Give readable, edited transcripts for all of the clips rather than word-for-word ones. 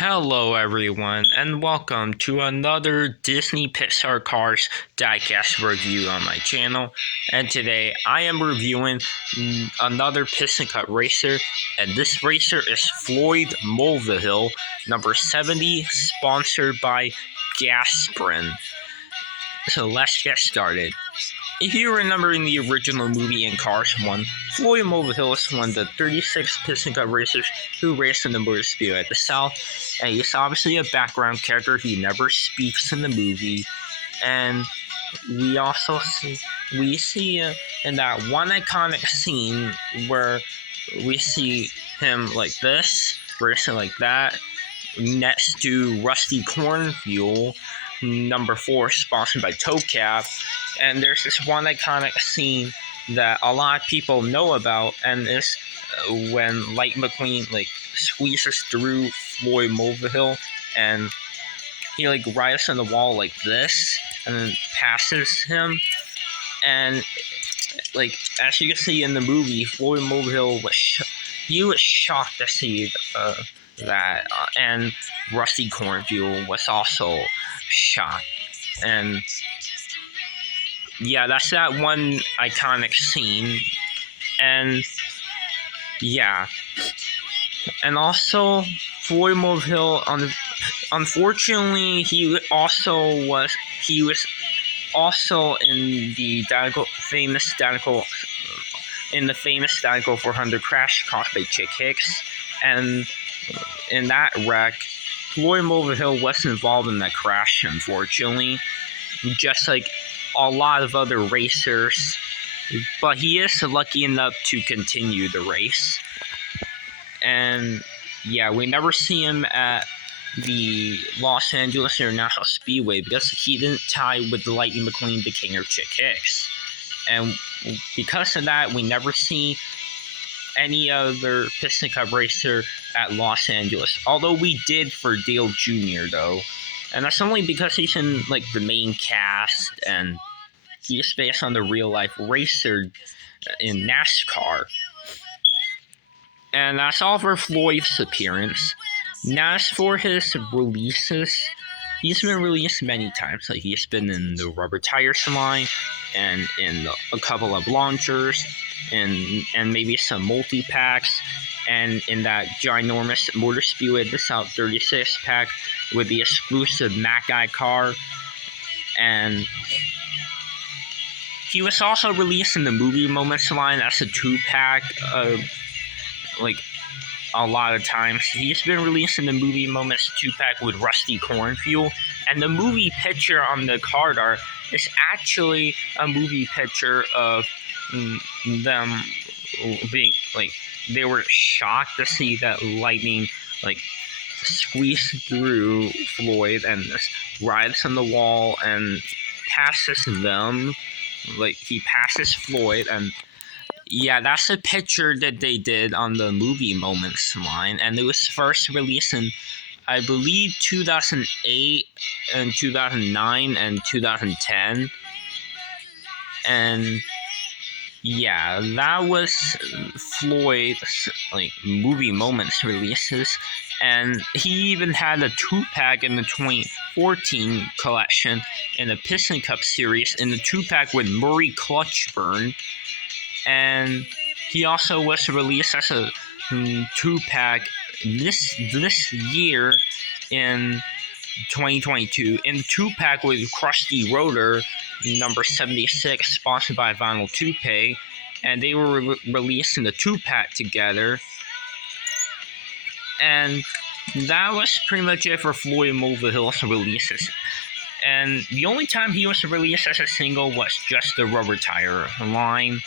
Hello, everyone, and welcome to another Disney Pixar Cars diecast review on my channel. And today I am reviewing another piston cut racer, and this racer is Floyd Mulvihill, number 70, sponsored by Gasprin. So let's get started. If you remember in the original movie in Cars 1, Floyd Mulvihill is one of the 36 piston cut racers who raced in the Motor Speedway at the South, and he's obviously a background character. He never speaks in the movie, and we also see in that one iconic scene where we see him like this, racing like that, next to Rusty Cornfuel, number 4, sponsored by Towcap. And there's this one iconic scene that a lot of people know about, and it's when Lightning McQueen squeezes through Floyd Mulvihill, and he rides on the wall like this, and then passes him. And as you can see in the movie, Floyd Mulvihill was shocked to see that, and Rusty Cornfuel was also shocked. And yeah, that's that one iconic scene. And yeah, and also Floyd Mulvihill, unfortunately, he was also in the famous Danico 400 crash caused by Chick Hicks, and in that wreck, Floyd Mulvihill was involved in that crash, unfortunately, just like a lot of other racers, but he is lucky enough to continue the race. And yeah, we never see him at the Los Angeles International Speedway because he didn't tie with the Lightning McQueen, the King, or Chick Hicks, and because of that, we never see any other piston cup racer at Los Angeles, although we did for Dale Jr. though, and that's only because he's in the main cast, and he's based on the real life racer in NASCAR. And that's all for Floyd's appearance. Now, as for his releases, he's been released many times. He's been in the Rubber Tires line, and in a couple of launchers, and maybe some multi-packs, and in that ginormous Motor Speedway the South 36 pack with the exclusive Mac-Eye car. And he was also released in the Movie Moments line as a 2-pack of, a lot of times. He's been released in the Movie Moments 2-pack with Rusty Cornfuel, and the movie picture on the card art is actually a movie picture of them being, they were shocked to see that Lightning, squeeze through Floyd and just rides on the wall and passes them. He passes Floyd, and yeah, that's a picture that they did on the Movie Moments line, and it was first released in, I believe, 2008 and 2009 and 2010. And yeah, that was Floyd's Movie Moments releases, and he even had a 2-pack in the 2014 collection in the Piston Cup series in the 2-pack with Murray Clutchburn. And he also was released as a 2-pack this year in 2022 in the 2-pack with Krusty Rotor, number 76, sponsored by Vinyl Toupee, and they were released in the 2-pack together. And that was pretty much it for Floyd Mulvihill's releases. And the only time he was released as a single was just the Rubber Tire line,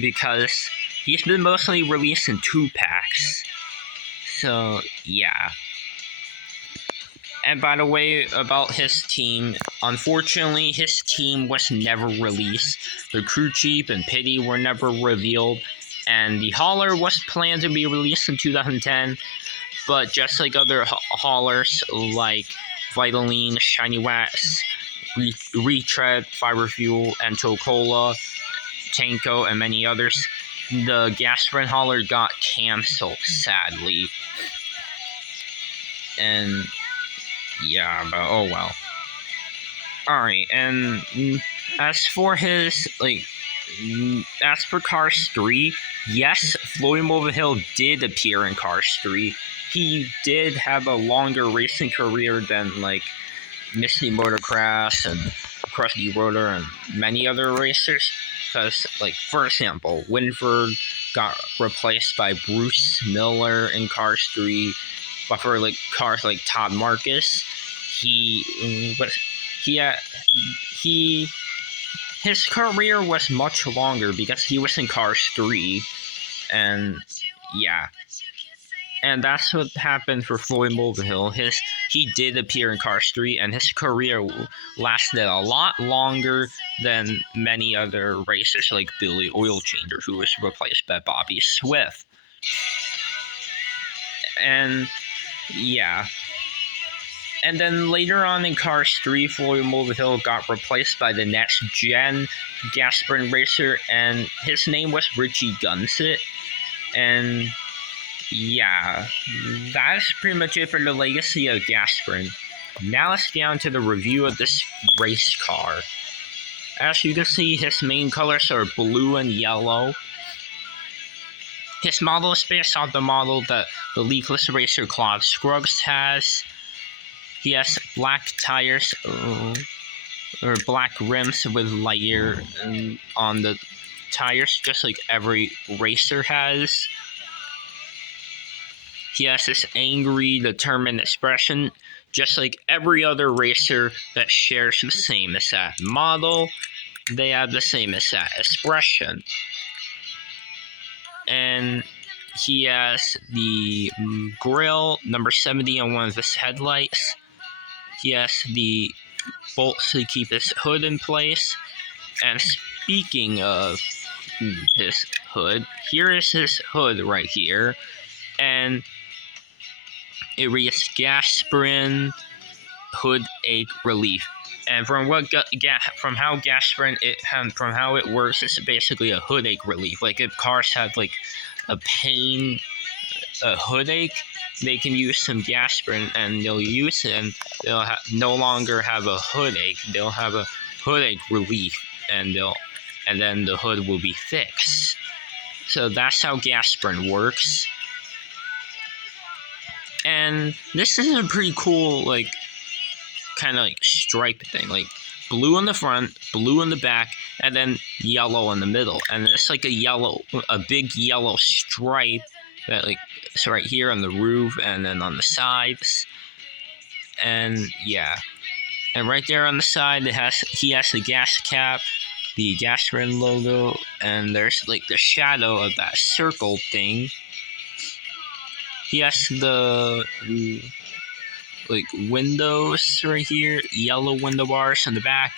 because he's been mostly released in 2-packs. So yeah. And by the way, about his team, unfortunately, his team was never released. The crew chief and Pity were never revealed, and the hauler was planned to be released in 2010, but just like other haulers like Vitaline, Shiny Wax, Retread, Fiber Fuel, and Tocola, Tanko, and many others, the Gasprin hauler got canceled, sadly. And yeah, but oh well. Alright, and as for his, as for Cars 3, yes, Floyd Mulvihill did appear in Cars 3. He did have a longer racing career than, Misty Motorcraft and Krusty Rotor and many other racers. Because, for example, Winford got replaced by Bruce Miller in Cars 3. But for, cars like Todd Marcus, his career was much longer because he was in Cars 3, and yeah. And that's what happened for Floyd Mulvihill. He did appear in Cars 3, and his career lasted a lot longer than many other racers like Billy Oilchanger, who was replaced by Bobby Swift. And yeah. And then later on in Cars 3, Floyd Mulvihill got replaced by the next gen Gasprin racer, and his name was Richie Gunsit. And yeah, that's pretty much it for the legacy of Gasprin. Now let's get on to the review of this race car. As you can see, his main colors are blue and yellow. His model is based off the model that the leakless racer Claude Scruggs has. He has black tires, or black rims with light on the tires, just like every racer has. He has this angry, determined expression, just like every other racer that shares the same exact model. They have the same exact expression. And he has the grill number 70 on one of his headlights. He has the bolts to keep his hood in place. And speaking of his hood, here is his hood right here. And it reads Gasprin Hood Egg Relief. And from how Gasprin from how it works, it's basically a hood egg relief. Like if cars have a hood ache, they can use some Gasprin and they'll use it, and they'll no longer have a hood ache. They'll have a hood ache relief, and then the hood will be fixed. So that's how Gasprin works. And this is a pretty cool kind of stripe thing, blue on the front, blue on the back, and then yellow in the middle. And it's like a big yellow stripe that it's right here on the roof and then on the sides. And yeah, and right there on the side he has the gas cap, the Gasprin logo, and there's the shadow of that circle thing. He has the windows right here, yellow window bars in the back,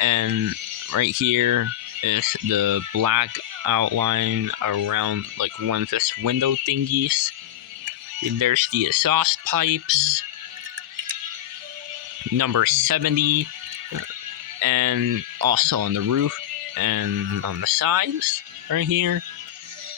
and right here is the black outline around one of his window thingies. And there's the exhaust pipes, number 70, and also on the roof and on the sides right here.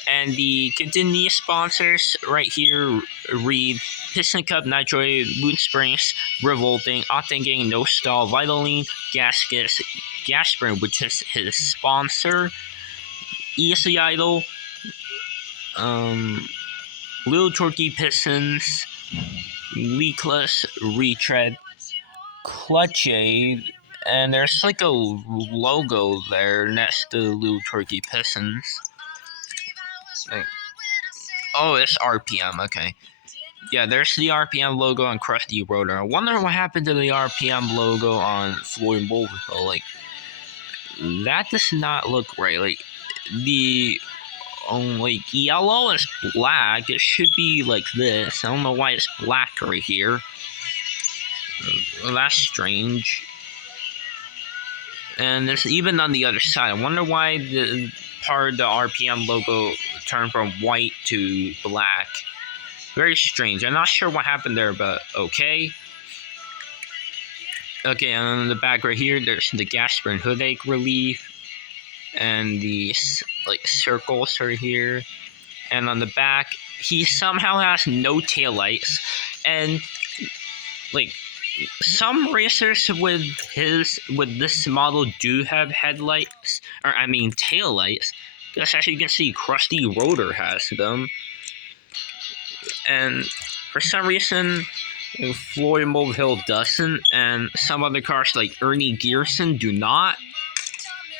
And the continuous sponsors right here read Piston Cup, Nitroid, Boot Springs, Revolting, Octane Gang, No Stall, Vitaline, Gaskets, Gasprin, which is his sponsor, Easy Idol, Little Turkey Pistons, Leakless, Retread, Clutch Aid, and there's a logo there next to Little Turkey Pistons. Oh, it's RPM, okay. Yeah, there's the RPM logo on Krusty Rotor. I wonder what happened to the RPM logo on Floyd Mulvihill. That does not look right. The yellow is black. It should be like this. I don't know why it's black right here. Well, that's strange. And there's even on the other side. I wonder why the part of the RPM logo turned from white to black. Very strange. I'm not sure what happened there, but okay. Okay, and on the back right here, there's the Gasprin hood ache relief, and the circles right here. And on the back, he somehow has no taillights, and like some racers with this model do have headlights, or I mean taillights. Because as you can see, Krusty Rotor has them, and for some reason, Floyd Mulvihill doesn't, and some other cars like Ernie Gearson do not.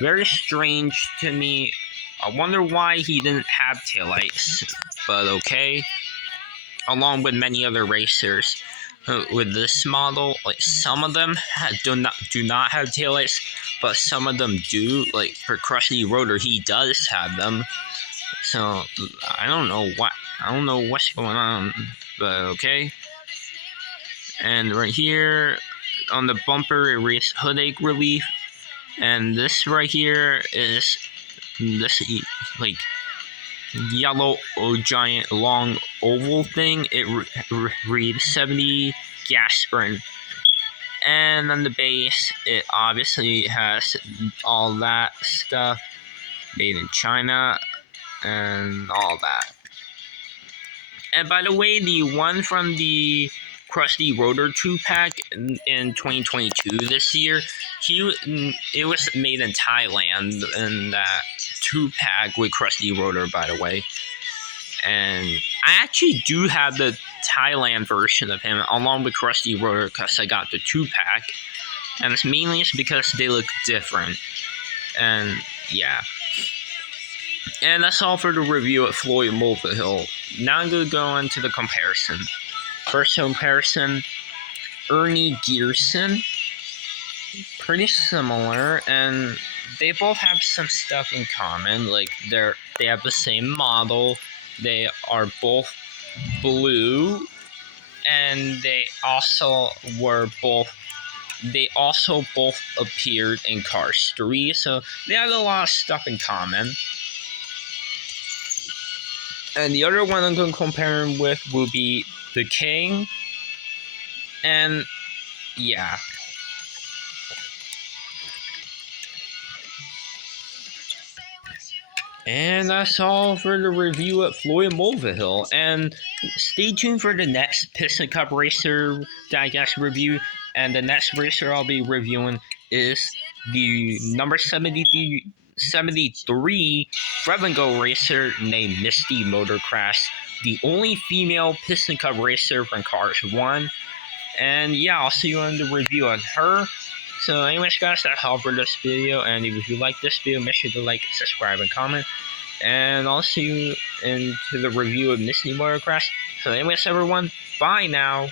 Very strange to me. I wonder why he didn't have taillights, but okay. Along with many other racers, with this model, like some of them do not have taillights, but some of them do. Like for Krusty Rotor, he does have them. So I don't know what's going on, but okay. And right here on the bumper, it reads Hoodake Relief, and this right here is this like yellow giant long oval thing. It reads 70 gas burn, and on the base it obviously has all that stuff, made in China and all that. And by the way, the one from the Krusty Rotor 2-pack in 2022 this year, it was made in Thailand in that 2-pack with Krusty Rotor, by the way. And I actually do have the Thailand version of him along with Krusty Rotor because I got the 2-pack. And it's mainly because they look different. And yeah. And that's all for the review of Floyd Mulvihill. Now I'm going to go into the comparison. First comparison, Ernie Gearson. Pretty similar, and they both have some stuff in common. Like they have the same model. They are both blue, and they also both appeared in Cars 3, so they have a lot of stuff in common. And the other one I'm going to compare him with will be the King. And yeah. And that's all for the review at Floyd Mulvihill. And stay tuned for the next Piston Cup Racer Digest review. And the next racer I'll be reviewing is the number 73 Rev and Go racer named Misty Motorcraft, the only female Piston Cup racer from Cars 1. And yeah, I'll see you on the review on her. So anyways guys, that's all for this video, and if you like this video, make sure to like, subscribe, and comment. And I'll see you into the review of Misty Motorcraft. So anyways everyone, bye now.